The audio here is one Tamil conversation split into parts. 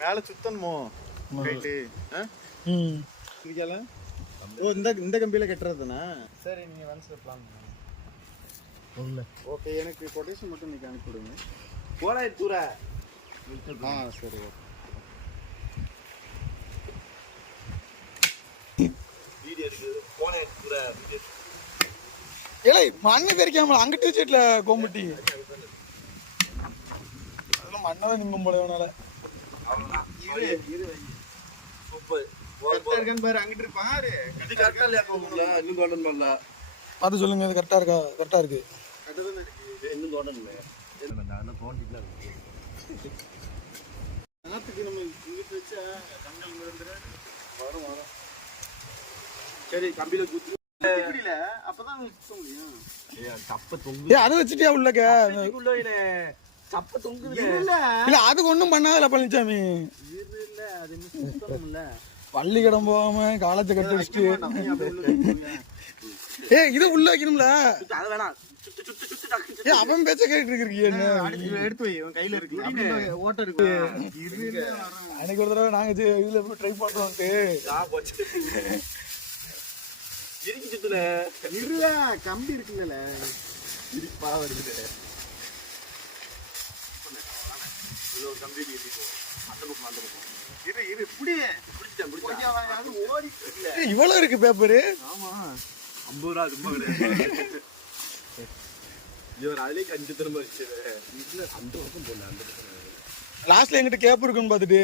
மேல சுத்தணுமோ இந்த கம்பியில கட்டுறதுனா சரி. நீங்க வந்து பிளான் பண்ணுங்க. ஓகே, எனக்கு கொட்டேஷன் மட்டும் நீங்க அனுப்பி விடுங்க. போடா தூர. சரி. வீடியோ இருக்கு. போடா தூர. ஏய் மண்ணு தெரிக்காம அங்கிட்டு சைடுல கோம்பட்டி அதெல்லாம் மண்ணவே நிம்ம போடவனால அவ்வளவுதான். இரு சூப்பர். கரெக்டா இருக்கான்னு பாரு. அங்கிட்டு பாரு. இது கரெக்டா இல்லையா கோம்பல? இன்னும் தோண்டன் பண்ணல. பாத்து சொல்லுங்க. இது கரெக்டா இருக்கா? கரெக்டா இருக்கு. கரெக்டா தான் இருக்கு. இன்னும் தோண்டன் இல்ல. நான் தோண்டிட்டல இருக்கு. நாத்துக்கு நம்ம இங்க வச்சா கம்பி முறந்துற வரும். சரி, கம்பில குத்து இப்படில அப்பதான் சுத்த முடியும். சப்ப தொங்கு. அத வச்சிட்டியா உள்ளக்க? உள்ளே சப்ப தொங்குது. இல்ல அது ஒண்ணும் பண்ணாதல பழனிசாமி. இல்ல அது இன்னும் சுத்தம் இல்ல. பள்ளிக்கடம் போகாம காலேஜ் கட்டி வச்சிட்டு இது உள்ள வைக்கணும்ல. அது வேணாம். சுத்து அவன் பேச்ச கேட்டு இருக்கீங்க. என்ன எடுத்து வை. உன் கையில இருக்கு. அப்படியே ஓட்ட இருக்கு. அன்னைக்கு ஒரு தடவை நாங்க இதுல ட்ரை பண்றோம்ட்டு இருக்குதுல இருல கம்பி இருக்குல்ல இருப்பா வருது. இவ்வளவு கம்பி இருக்கு. அந்த பக்கம் இரு புடி பிடிச்சேன். ஓடி இவ்வளவு இருக்கு பேப்பரு. ஆமா 50 ரூபா ரொம்ப கிடையாது. இவர் அதுலயே கஞ்சு திரும்ப வச்சு அந்த பக்கம் போடல. அந்த பக்கம் லாஸ்ட்ல எங்கிட்ட கேப் இருக்குன்னு பாத்துட்டு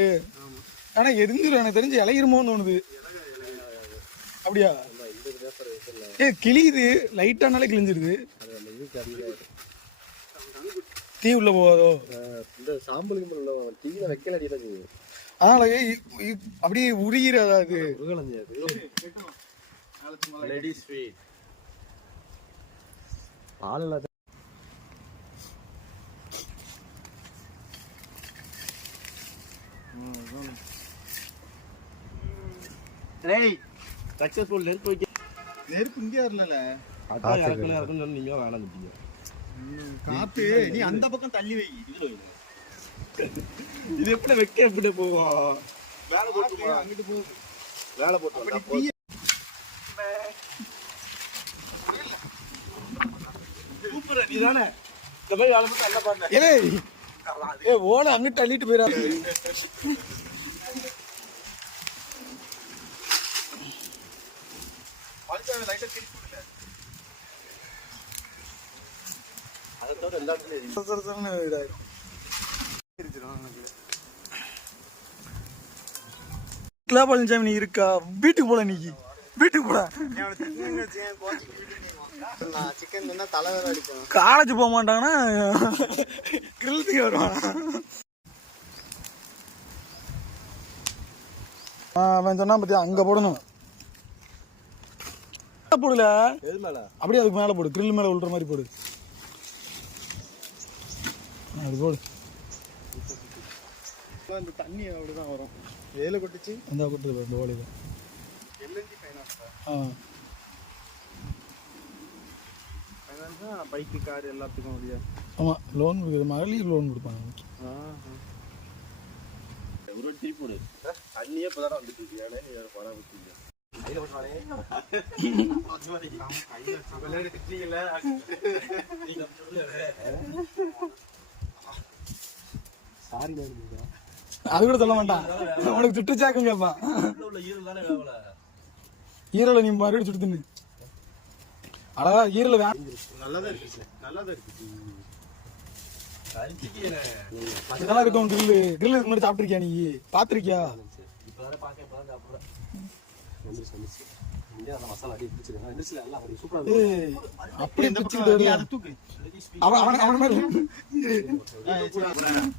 ஆனா எரிஞ்சிடும். எனக்கு தெரிஞ்சு இலையிருமோன்னு தோணுது. அப்படியா? கிளியுது. லைட்டானாலே கிழிஞ்சிருது. தீ உள்ள போவாதோ? இந்த சாம்பலுக்கு உள்ள தீயில வைக்கல அடிக்கிறது. அதனால அப்படியே உருகிறதா? அது ஆள் சக்சஸ்ஃபுல். நெருப்பு வைக்க நெருப்பு இங்கே வரல. நீங்க வேணாம் காத்து. நீ அந்த பக்கம் தள்ளி வை. இது எப்படி வைக்க எப்படி போவோம்? வேலை போட்டு அங்கிட்டு போகுது. வேலை போட்டு சூப்பர். நீ தானே இந்த மாதிரி வேலை போட்டு நல்லா பாருங்க. ஓலை அங்கிட்டு தள்ளிட்டு போயிடாது. பழனிசாமி நீ இருக்கா? வீட்டுக்கு போல. நீ வீட்டுக்கு போல. காலேஜ் போக மாட்டாங்கன்னா கிரில்லுக்கு வருவான். அவன் சொன்னா பத்தியா அங்க போடணும். போடல அப்படியே அதுக்கு மேல போடு. கிரில் மேல விழுற மாதிரி போடு. அது போடு. இந்த தண்ணி அப்படிதான் வரும். வேலை கொட்டுச்சு. அந்த கொட்டுது இந்த ஓலையில. L N G finance. பைக்கு கார் எல்லாத்துக்கும் அப்படியா? ஆமா, லோன் கொடுக்குது. மகளிர் லோன் கொடுப்பாங்க. ஒரு திருப்பி போடு. தண்ணியே இப்பதான் வந்துட்டு இருக்கு. பணம் வச்சுங்க அது கூட சொல்ல மாட்டான். உனக்கு சுட்டு சாக்கும் கேட்பான். ஈரல நீ மறுபடியும் சுட்டு தின்னு. அழகா ஈரல நல்லாதான் இருக்கு. நல்லாதான் இருக்கு. அதெல்லாம் இருக்கும். கிரில்லு கிரில்லு முன்னாடி சாப்பிட்டுருக்கியா? நீ பாத்திருக்கியா?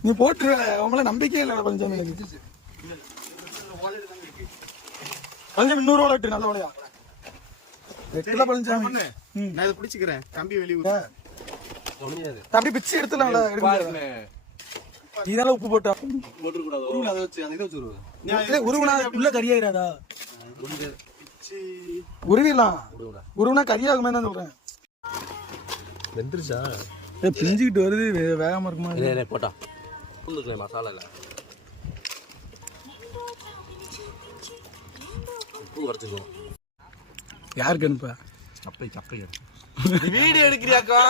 நீ போட்டு அவங்கள நம்பிக்கையே இல்லை. கொஞ்சம் பழனிசாமி 200 ரூபா வெட்டு நல்ல வளையா வெட்டுல பழனிசாமி. நான் இதை பிடிச்சிக்கிறேன். கம்பி வெளியே அப்படி பிச்சு எடுத்துலாம்ல. இதெல்லாம் உப்பு போட்டா உருவனா உள்ள கறியாயிராதா? உருவிடலாம். உருவனா கறியாகுமே தான் சொல்றேன். வெந்துருச்சா? பிஞ்சுக்கிட்டு வருது. வேகாம இருக்குமா? போட்டா மசாலா இல்ல உப்பு குறைச்சிக்கோ. யாருக்கு அனுப்ப? சப்பை வீடியோ எடுக்கிறியாக்கா?